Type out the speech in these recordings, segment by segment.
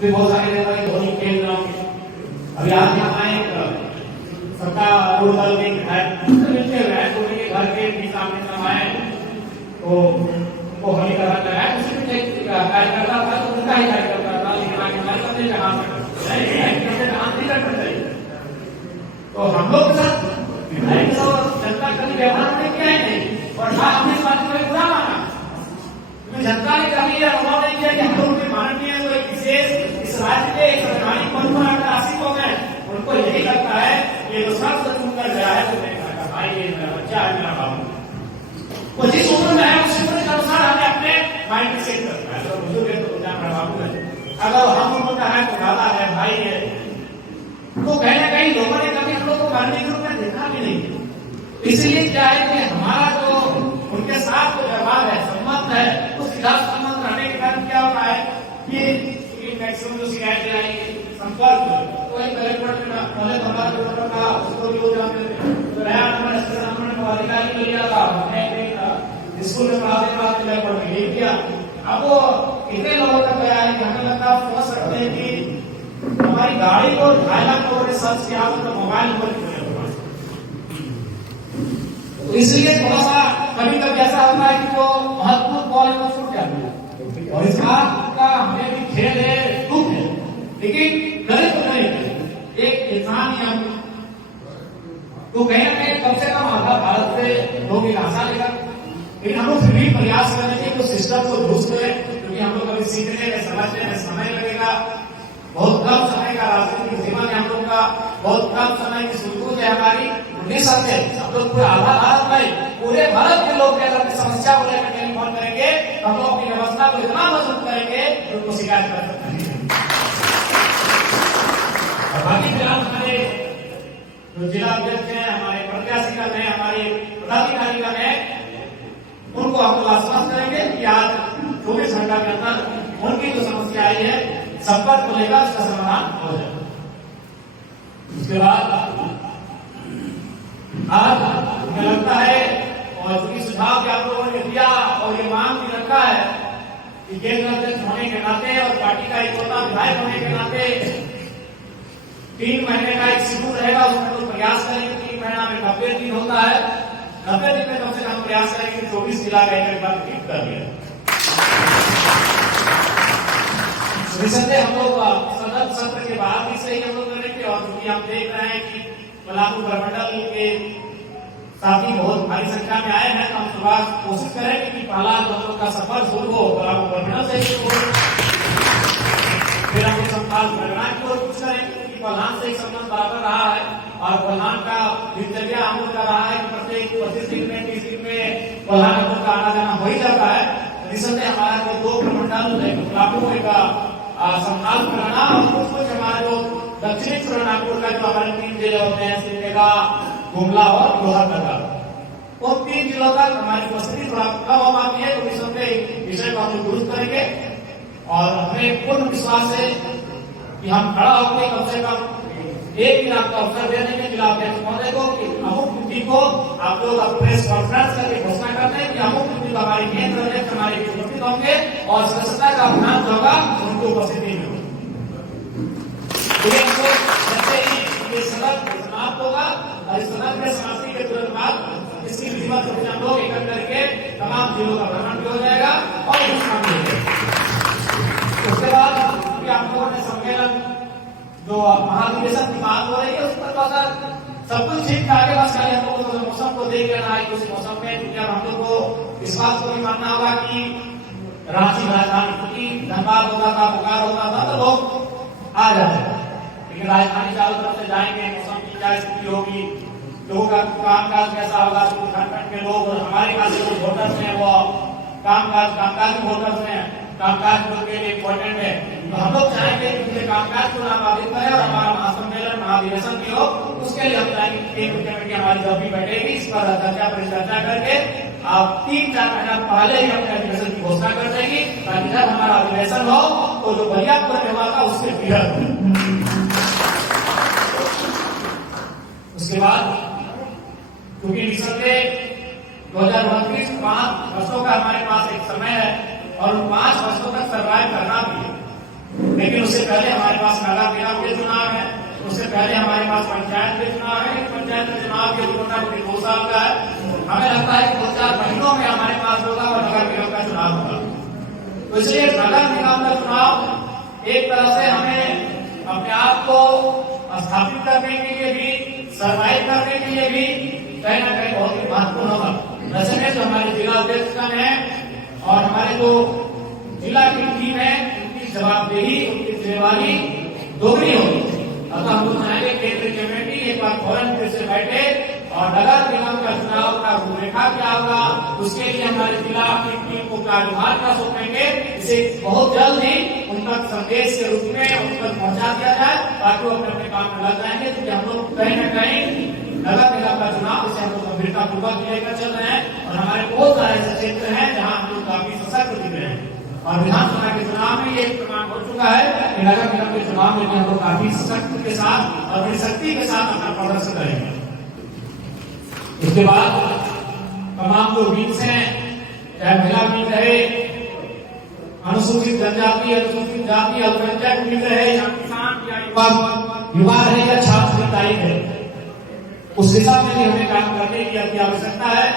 फिर बहुत सारे लोग धोनी खेल रहा हूँ। अभी आज यहाँ आए सबका रोड दल के धोनी के घर के भी सामने सब आए तो वो होली का रंग लगाया, उसी में कार्यकर्ता था तो उनका ही कार्यकर्ता था, लेकिन आगे हमारे साथ नहीं कहा तो हम लोग के साथ जनता कभी व्यवहार में किया ही नहीं और ना हमने इस बात को बुरा माना। जनता ने कभी यह अनुभव नहीं किया कि हम लोग के माननीय तो एक विशेष इस राज्य के सरकारी पद पर अगर आशिक हो गए, उनको यही लगता है ये तो सबसे सुंदर गया है तो मैंने कहा भाई ये मेरा बच्चा है, मेरा बाबू वो जिस उम्र में है उस उम्र के अनुसार हमें अपने माइंड सेट करना है। तो बुजुर्ग है तो मेरा बाबू है, अगर हम उम्र का है तो दादा है, भाई है, तो कहीं ना कहीं लोगों ने कभी हम लोग को मानने के रूप में देखा भी नहीं। इसलिए क्या है कि हमारा जो उनके साथ जो व्यवहार है, संबंध है, तो सीधा संबंध रहने के कारण क्या होता है कि मैक्सिमम जो शिकायतें आई संपर्क तो एक कलेक्टर पहले तो का उसको भी हो जाते तो नया नंबर अधिकारी ले लिया था, स्कूल में पढ़ाते कलेक्टर ने किया। अब वो कितने लोगों तक गया है कि हमें लगता है समझ सकते हैं कि हमारी गाड़ी को 2.5 लाख लोगों ने सर्च किया तो मोबाइल नंबर कितने तो इसलिए थोड़ा सा कभी कभी ऐसा होता है कि वो महत्वपूर्ण कॉल को छूट जाती है और इस बात का हमें भी खेल है, दुख है, लेकिन गलत तो नहीं एक इंसान ही हम तो कहीं ना कहीं कम से कम आधा भारत से लोग एक आशा लेकर, लेकिन हम लोग फिर भी प्रयास करने चाहिए तो सिस्टम को दुरुस्त करें, क्योंकि हम लोग अभी सीखने में समझने में समय लगेगा। बहुत कम समय का राजनीतिक जीवन है हम लोग का, बहुत कम समय की सुरक्षित है हमारी। उन्नीस साल हम लोग पूरे आधा भारत में पूरे भारत के लोग अगर अपनी समस्या को लेकर टेलीफोन करेंगे, हम लोग अपनी व्यवस्था को इतना मजबूत करेंगे तो उनको शिकायत कर सकते हैं। और बाकी जिला हमारे जो जिला अध्यक्ष हैं, हमारे प्रत्याशीगण हैं, हमारे पदाधिकारीगण हैं, उनको हम लोग आश्वस्त करेंगे कि आज 24 घंटा के अंदर उनकी जो समस्या आई है संपर्क को लेकर उसका समाधान हो जाए। उसके बाद आज मुझे लगता है और चूंकि सुझाव भी आप लोगों ने दिया और ये मांग भी रखा है कि केंद्र अध्यक्ष होने के नाते और पार्टी का एक विधायक होने के नाते 3 महीने का एक शिड्यूल रहेगा, उसमें तो प्रयास करेंगे। 3 महीना में 90 दिन होता है, 90 दिन में कम से कम प्रयास करेंगे 24 जिला का एक बार ठीक कर दिया। निसंदेह हम लोग सदन सत्र के बाद भी सही हम लोग करेंगे और क्योंकि हम देख रहे हैं कि पलामू प्रमंडल के साथी बहुत भारी संख्या में आए हैं, हम सुबह कोशिश करेंगे कि पहला जो हम लोग का सफर शुरू हो पलामू प्रमंडल से शुरू हो, फिर हम संपाल करना की ओर कुछ करेंगे क्योंकि प्रधान से एक संबंध बराबर रहा है और प्रधान का दिनचर्या हम लोग का रहा है कि प्रत्येक 25 दिन में 30 दिन में प्रधान हम लोग का आना जाना हो ही जाता है। निसंदेह हमारा जो 2 प्रमंडल पलामू का संभाल कराना और कुछ हमारे जो दक्षिणी नागपुर का जो हमारे 3 जिले होते हैं सिमडेगा, गुमला और लोहरदगा, उन 3 जिलों तक हमारी उपस्थिति थोड़ा कम हो पाती है, तो निसंदेह विषय को हम दुरुस्त करेंगे और हमें पूर्ण विश्वास है कि हम खड़ा होकर कम से कम 1 दिन आपका अवसर दे देंगे जिला अध्यक्ष महोदय को कि अमुक तिथि को आप लोग प्रेस कॉन्फ्रेंस करके घोषणा करते हैं कि अमुक तिथि को हमारे केंद्र अध्यक्ष हमारे उपस्थित होंगे और सदस्यता का अभियान जो होगा उनकी उपस्थिति में होगी। जैसे ही ये सदन समाप्त होगा और इस सदन के समाप्ति के तुरंत बाद इसकी विधिवत रूप से हम लोग एकत्र करके तमाम जिलों का भ्रमण भी हो जाएगा और घोषणा भी हो जाएगा। उसके बाद आप लोगों ने सम्मेलन जो महाधिवेशन की बात हो रही है उस पर सब कुछ ठीक था आगे, बस खाली हम लोगों को मौसम को देख लेना है कि उस मौसम में जब हम लोग को इस बात को भी मानना होगा कि रांची राजधानी क्योंकि धनबाद होता था, बोकारो होता था तो लोग आ जाते थे, लेकिन राजधानी चारों तरफ से जाएंगे, मौसम की क्या स्थिति होगी, लोगों का कामकाज कैसा होगा, खंड के लोग हमारे पास जो वोटर्स हैं वो कामकाज वोटर्स हैं, कामकाज लोग के लिए इम्पोर्टेंट है, तो हम लोग चाहेंगे कि कामकाज को नाबाधित करें और हमारा महासम्मेलन महाधिवेशन भी हो, उसके लिए हम चाहेंगे कमेटी हमारी जब भी बैठेगी इस पर चर्चा करके आप 3-4 महीना पहले ही अपने अधिवेशन की घोषणा कर देंगी ताकि जब हमारा अधिवेशन हो तो जो बलियापुर में हुआ था उससे बेहद हो। उसके बाद क्योंकि निसंदेह 2029 5 वर्षों का हमारे पास एक समय है और उन 5 वर्षों तक सर्वाइव करना भी है, लेकिन उससे पहले हमारे पास नगर निगम के चुनाव है, उससे पहले हमारे पास पंचायत के चुनाव है। पंचायत के चुनाव के मोटामोटी 2 साल का है। हमें लगता है कि 2-4 महीनों में हमारे पास होगा और नगर निगम का चुनाव होगा। तो इसलिए नगर निगम का चुनाव एक तरह से हमें अपने आप को स्थापित करने के लिए भी, सर्वाइव करने के लिए भी कहीं ना कहीं बहुत ही महत्वपूर्ण होगा। वैसे में जो हमारे जिला अध्यक्ष है और हमारे जो जिला की टीम है, उनकी जवाबदेही, उनकी जिम्मेवारी दोगुनी होगी। अतः हम लोग चाहेंगे केंद्रीय कमेटी एक बार फौरन फिर से बैठे और नगर निगम का चुनाव का रूपरेखा क्या होगा, उसके लिए हमारे जिला की टीम को कार्यभार का सौंपेंगे। इसे बहुत जल्द ही उन तक संदेश के रूप में उन तक पहुंचा दिया जाए ताकि वो अपने अपने काम में लग जाएंगे। क्योंकि हम लोग कहीं न कहीं नगर निगम का चुनाव इसे हम लोग गंभीरता पूर्वक लेकर चल रहे हैं और हमारे बहुत सारे ऐसे क्षेत्र हैं जहाँ हम लोग काफी सशक्त दिख रहे हैं। और विधानसभा के चुनाव में ये प्रमाण हो चुका है कि नगर निगम के चुनाव में हम लोग काफी सशक्त के साथ और बड़ी शक्ति के साथ अपना प्रदर्शन करेंगे। इसके बाद तमाम जो विंग्स हैं, चाहे महिला विंग रहे, अनुसूचित जनजाति, अनुसूचित जाति, अल्पसंख्यक विंग रहे, या किसान या युवा रहे या छात्र इकाई है, उस दिशा में भी हमें काम करने की आवश्यकता है।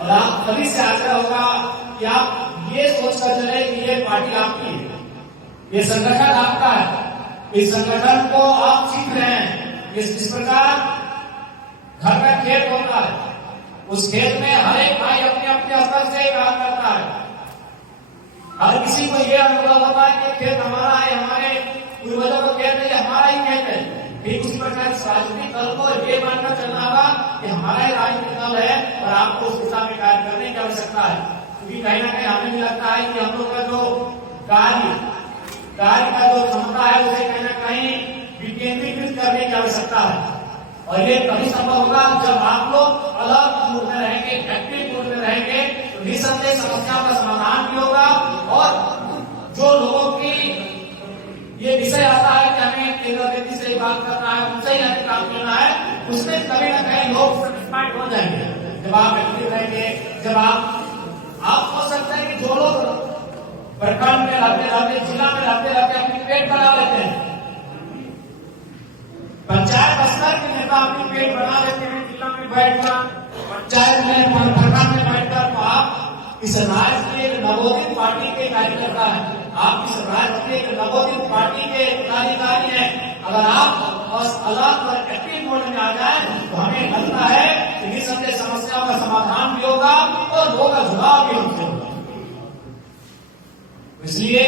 और आप सभी से आग्रह होगा कि आप ये सोचकर चले कि ये पार्टी आपकी है, ये संगठन आपका है, इस संगठन को आप सीख रहे हैं। इस प्रकार घर में खेत होता है, उस खेत में हर एक भाई अपने अपने स्तर से काम करता है। हर किसी को यह अनुभव होता है कि खेत हमारा है, हमारे पूर्वजों को खेत है, हमारा ही खेत है। ठीक उसी प्रकार इस राजनीतिक दल को ये मानकर चलना होगा कि हमारा ही राजनीतिक दल है और आपको उस दिशा में कार्य करने की आवश्यकता है। क्योंकि कहीं ना कहीं हमें भी लगता है कि हम लोग का जो कार्य का जो क्षमता है उसे कहीं ना कहीं विकेंद्रीकृत करने की आवश्यकता है। और ये तभी संभव होगा जब आप लोग अलग मूड में रहेंगे, एक्टिव मूड में रहेंगे, तो निसंदेह समस्याओं का समाधान भी होगा। और जो लोगों की ये विषय आता है कि हमें केंद्र व्यक्ति से ही बात करना है, उनसे ही हमें काम करना है, उसमें कभी ना कहीं लोग सेटिस्फाइड हो जाएंगे। जब आप एक्टिव रहेंगे, जब आप हो सकते हैं कि जो लोग प्रखंड में रहते, जिला में रहते अपनी पेट बना लेते हैं, पंचायत स्तर के नेता अपनी पेट बना लेते हैं, जिला में बैठकर, पंचायत में, प्रखंड में बैठकर, तो आप इस राज्य की एक नवोदित पार्टी के कार्यकर्ता है, आप इस राज्य की एक नवोदित पार्टी के पदाधिकारी हैं। अगर आप बस अलग और एक्टिव मोड में आ जाए तो हमें लगता है कि निसंदेह समस्याओं का समाधान भी होगा और लोगों का जुड़ाव भी हमसे होगा। इसलिए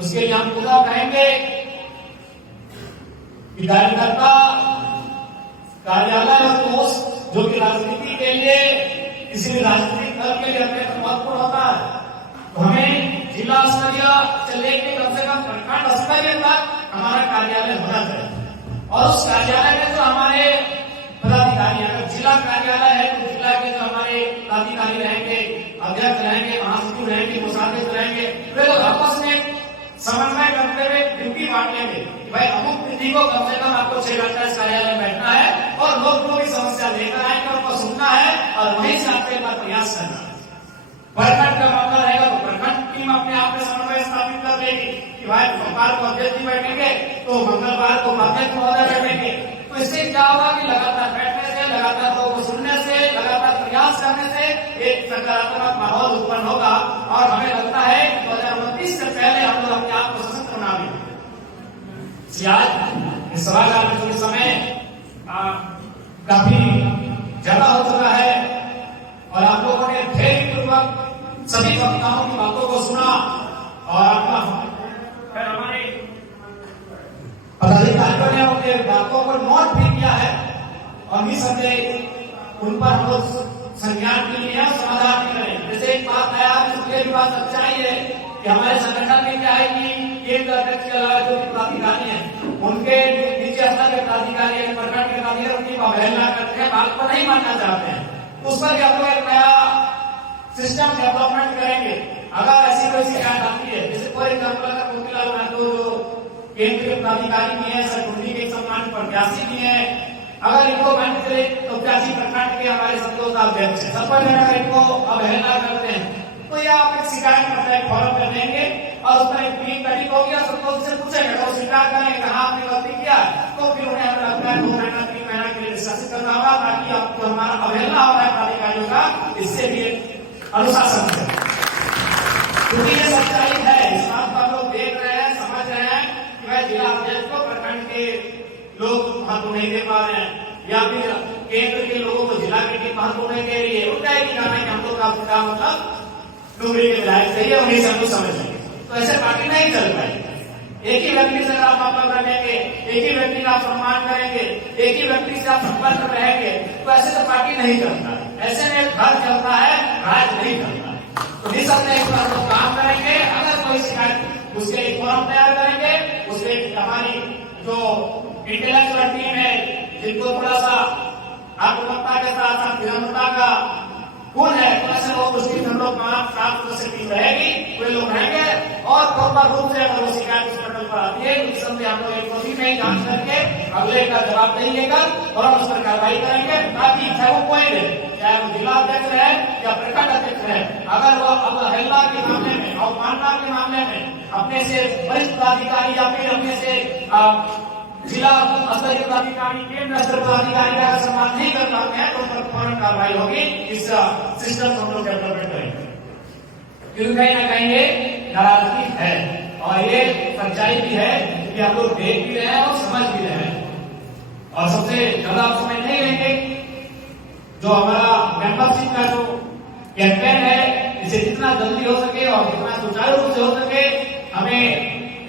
उसके लिए हम पूरा कहेंगे कि कार्यकर्ता, कार्यालय और पोस्ट जो कि राजनीति के लिए, किसी भी राजनीतिक दल के लिए अत्यंत महत्वपूर्ण होता है, तो हमें जिला स्तरीय से लेकर कम से कम प्रखंड स्तरीय तक हमारा कार्यालय होना चाहिए। और उस कार्यालय में जो हमारे पदाधिकारी, अगर जिला कार्यालय है तो जिला के जो हमारे पदाधिकारी रहेंगे, अध्यक्ष रहेंगे, महासचिव रहेंगे, कोषाध्यक्ष रहेंगे, वे लोग आपस में समन्वय करते हुए ड्यूटी बांट लेंगे कि भाई अमुक तिथि को कम से कम आपको 6 घंटा इस कार्यालय में बैठना है और लोग को भी समस्या लेकर आएंगे, उनको सुनना है और वहीं से आपके बाद प्रयास करना है। प्रखंड का मामला रहेगा तो प्रखंड टीम अपने आप में समन्वय स्थापित कर लेगी कि भाई सोमवार को अध्यक्ष जी बैठेंगे तो मंगलवार को अध्यक्ष महोदय बैठेंगे। तो इससे क्या होगा कि लगातार बैठने से, लगातार लोगों को सुनने से, लगातार प्रयास करने से एक सकारात्मक माहौल उत्पन्न होगा। और हमें लगता है 2029 से पहले हम लोग अपने आप को सशक्त बना लेंगे। आज इस सभागार में जो समय काफी ज्यादा हो चुका है और आप लोगों ने धैर्यपूर्वक सभी वक्ताओं की बातों को सुना और हमारे पदाधिकारियों ने अपने बातों को नोट भी किया है और निसंदेह उन पर हम लोग संज्ञान के लिए समाधान भी करें। जैसे एक बात है, उसके भी बात सच्चाई है कि हमारे संगठन में क्या है कि केंद्र अध्यक्ष के अलावा जो पदाधिकारी हैं, उनके नीचे स्तर के पदाधिकारी, प्रखंड के पदाधिकारी उनकी अवहेलना करते हैं, बात को नहीं मानना चाहते हैं। उस पर हम लोग एक नया सिस्टम डेवलपमेंट करेंगे। अगर ऐसी कोई शिकायत आती है, जैसे फॉर एग्जाम्पल अगर मोतीलाल नेहरू जो केंद्रीय पदाधिकारी भी है, सरकुंडी के सम्मान प्रत्याशी भी है, अगर इनको मान चले तो 85 प्रखंड के हमारे संतोष अध्यक्ष है, सरपंच अगर इनको अवहेलना करते हैं तो यह आप एक शिकायत का प्लेटफॉर्म कर देंगे और उस पर एक मीटिंग गठित होगी और संतोष से पूछेगा अनुशासन से, क्योंकि ये सच्चाई है। इस बात को हम लोग देख रहे हैं, समझ रहे हैं कि वह जिला अध्यक्ष को प्रखंड के लोग महत्व नहीं दे पा रहे हैं, या फिर केंद्र के लोगों को जिला की टीम महत्व नहीं दे रही है। उनका एक कहना है कि हम लोग का मतलब डुमरी के विधायक चाहिए, उन्हीं से हम लोग समझ लेंगे। तो ऐसे पार्टी नहीं चल पाएगी। एक ही व्यक्ति से आप मतलब रखेंगे, एक ही व्यक्ति का आप सम्मान करेंगे, एक ही व्यक्ति से आप संपर्क में रहेंगे, तो ऐसे तो पार्टी नहीं चलता है। ऐसे में घर चलता है, राज नहीं चलता है। तो निसंदेह इस पर हम काम करेंगे। अगर कोई शिकायत, उसके एक फॉर्म तैयार करेंगे, उसके हमारी जो इंटेलेक्चुअल टीम है, जिनको थोड़ा सा आत्मकता के साथ साथ विनम्रता का गुण है, तो ऐसे लोग उसकी हम लोग 5-7 सदस्य टीम रहेगी, वे लोग रहेंगे और प्रॉपर रूप से अगर वो शिकायत उस मंडल पर आती है, निसंदेह हम लोग एक में ही जांच करके अगले का जवाब नहीं लेकर और हम उस पर कार्रवाई करेंगे, ताकि चाहे वो कोई भी, चाहे वो जिला अध्यक्ष है या प्रखंड अध्यक्ष है, अगर वो अवहेलना के मामले में, अवमानना के मामले में अपने से वरिष्ठ पदाधिकारी या फिर अपने से जिला स्तरीय पदाधिकारी, केंद्र स्तर पदाधिकारी का सम्मान नहीं कर पाते हैं, तो उन पर फौरन कार्रवाई होगी। इस सिस्टम को हम लोग डेवलपमेंट करेंगे, क्योंकि कहीं ना कहीं ये नाराजगी है और ये सच्चाई भी है कि हम लोग देख भी रहे हैं और समझ भी रहे हैं। और सबसे ज्यादा समय नहीं लेंगे, जो हमारा मेंबरशिप का जो कैंपेन है, इसे जितना जल्दी हो सके और जितना सुचारू रूप से हो सके, हमें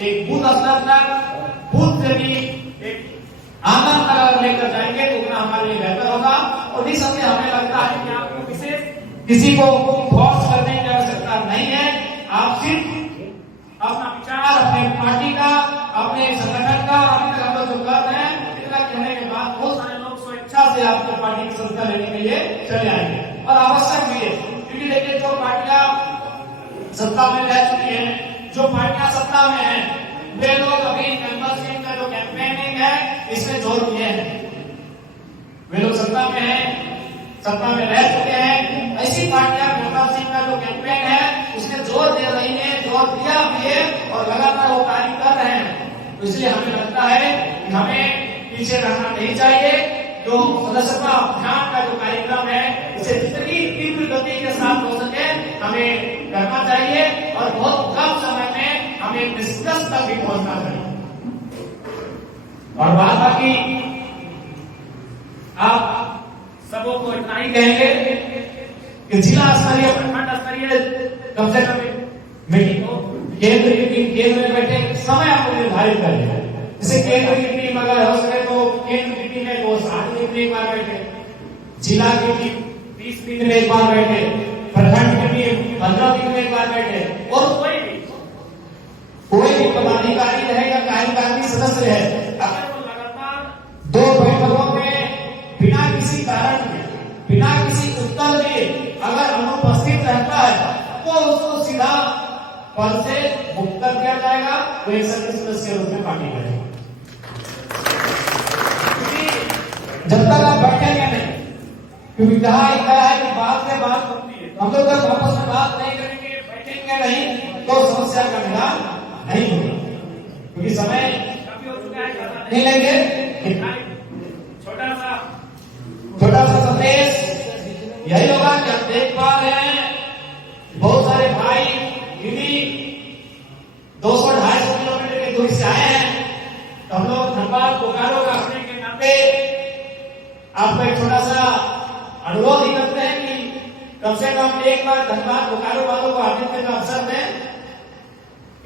एक बूथ स्तर तक, बूथ से भी आंगन तक लेकर जाएंगे तो उतना हमारे लिए बेहतर होगा। और निसंदेह हमें लगता है कि आपको किसी को फोर्स करने की आवश्यकता नहीं है। आप सिर्फ अपना विचार, अपने पार्टी का, अपने संगठन का, अभी तक हम लोग जो कर रहे हैं, इतना कहने के बाद बहुत सारे लोग स्वेच्छा से आपको पार्टी की संस्था लेने के लिए चले आएंगे और आवश्यक भी है। क्योंकि देखिए, जो पार्टियां सत्ता में रह चुकी है, जो पार्टियां सत्ता में है, वे लोग अभी मेंबरशिप का जो कैंपेनिंग है इसमें जोर दिए हैं। वे लोग सत्ता में हैं, सत्ता में रह चुके हैं। ऐसी पार्टियां मेंबरशिप का जो कैंपेन है उसमें जोर दे रही है, जोर दिया भी है और लगातार वो कार्य कर रहे हैं। तो इसलिए हमें लगता है कि हमें पीछे रहना नहीं चाहिए। जो सदस्यता अभियान का जो कार्यक्रम है, इसे जितनी तीव्र गति के साथ हो सके हमें करना चाहिए और बहुत कम समय में हमें निष्कर्ष तक भी पहुंचना चाहिए। और बाकी आप सबों को इतना ही कहेंगे कि जिला स्तरीय, प्रखंड स्तरीय कम से कम मीटिंग हो, केंद्र में बैठे समय आपको निर्धारित करें। जैसे केंद्र की टीम अगर हो सके तो केंद्र की टीम है तो 60 दिन में एक बार बैठे, जिला की टीम 30 दिन में एक बार बैठे, प्रखंड की टीम 15 दिन में एक बार बैठे, और कोई भी पदाधिकारी रहे या कार्यकारिणी सदस्य रहे, अगर वो लगातार 2 बैठकों में बिना किसी कारण के, बिना किसी उत्तर के अगर अनुपस्थित रहता है तो उसको सीधा पद से मुक्त कर दिया जाएगा, वो एक सदस्य के रूप में पार्टी करेगा। जब तक आप बैठेंगे नहीं, क्योंकि कहा है कि बात से बात होती है, हम लोग अगर आपस में बात नहीं करेंगे, बैठेंगे नहीं, तो समस्या का निदान नहीं होगा। क्योंकि समय काफी हो चुका है, नहीं लेंगे। छोटा सा संदेश यही होगा कि हम देख पा रहे हैं बहुत सारे भाई दीदी 200-250 किलोमीटर की दूरी से आए हैं। तो हम लोग धनबाद बोकारो का अपने के नाते आपको एक छोटा सा अनुरोध ही करते हैं कि कम से कम एक बार धनबाद बोकारो वालों को आदित्य का अवसर दें।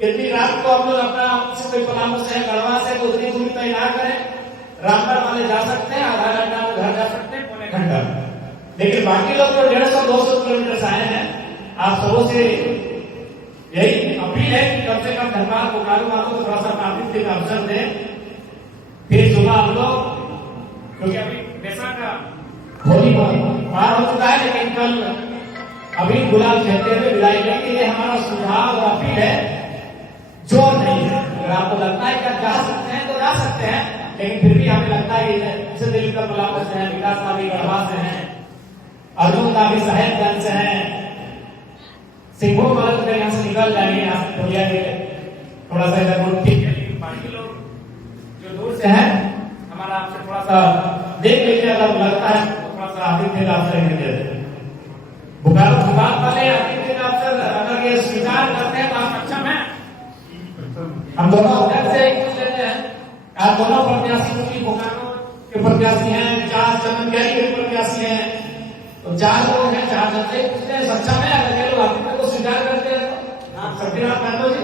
इतनी रात को हम लोग अपना कोई पलामू से, गढ़वा से तो उतनी दूरी तय ना करें। रामगढ़ वाले जा सकते हैं, आधा घंटा में घर जा सकते हैं, पौने घंटा। लेकिन बाकी लोग जो 150-200 किलोमीटर से आए हैं, आप सबों से यही अपील है कि कम से कम धनबाद बोकारो वालों को थोड़ा सा आदित्य का अवसर दें। फिर सुबह हम लोग, क्योंकि अभी बैसाख का होली पार हो चुका है, लेकिन कल अभी गुलाल खेलते हुए विदाई के लिए हमारा सुझाव और अपील है, जोर नहीं है। अगर आपको लगता है कि आप जा सकते हैं तो जा सकते हैं, लेकिन फिर भी हमें लगता है जैसे दिल्ली का पलामू से है, विकास का भी गढ़वा से है, अर्जुन का भी साहेबगंज से है, सिंहभूम वाले तो यहाँ से निकल जाएंगे, यहाँ से बोलिया के थोड़ा सा इधर रोड ठीक है। लेकिन बाकी लोग जो दूर से हैं, हमारा आपसे थोड़ा सा देख लीजिए, अगर लगता है तो थोड़ा सा आदित्य का अवसर दे बोकारो धनबाद वाले अतिरिक्त अफसर अगर ये स्वीकार करते हैं तो आप सक्षम हैं? हम दोनों उधर से पूछ लेते हैं, आप दोनों प्रत्याशी की बोकारो के प्रत्याशी हैं, 4 चंदनगढ़ के प्रत्याशी हैं, तो 4 लोग हैं, 4 जन से पूछते हैं सक्षम है? अगर ये लोग आप को स्वीकार करते हैं तो आप सत्यनारायण महतो जी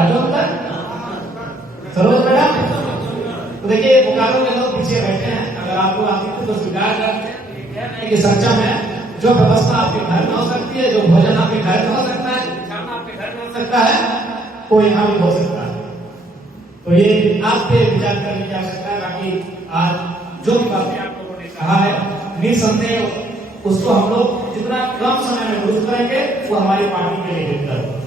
अर्जुन तक सरोज मैडम, तो देखिए बोकारो में लोग पीछे बैठे हैं, अगर आप लोग आदित्य को स्वीकार करते हैं तो ये कह रहे हैं कि सक्षम है, जो व्यवस्था आपके घर में हो सकती है, जो भोजन आपके घर में हो सकता है, खाना आपके घर में हो सकता है, वो यहाँ भी हो सकता है। तो ये आप पे विचार करने की आवश्यकता है। बाकी आज जो भी बातें आप लोगों ने कहा है, निसंदेह उसको हम लोग जितना कम समय में दुरुस्त करेंगे वो हमारी पार्टी के लिए बेहतर होगा।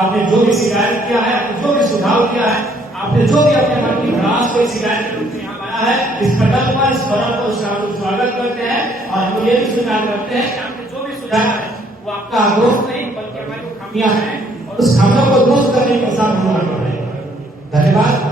आपने जो भी शिकायत किया है, आपने जो भी सुझाव किया है, आपने जो भी अपने मन की भड़ास को शिकायत के रूप में यहाँ लाया है, इस पटल पर इस पटल को स्वागत करते हैं और हम ये भी स्वीकार करते हैं कि आपने जो भी सुझाव है वो आपका आक्रोश नहीं बल्कि हमारी खामियां हैं और उस खामियों को दुरुस्त करने के साथ होना पड़ेगा। धन्यवाद।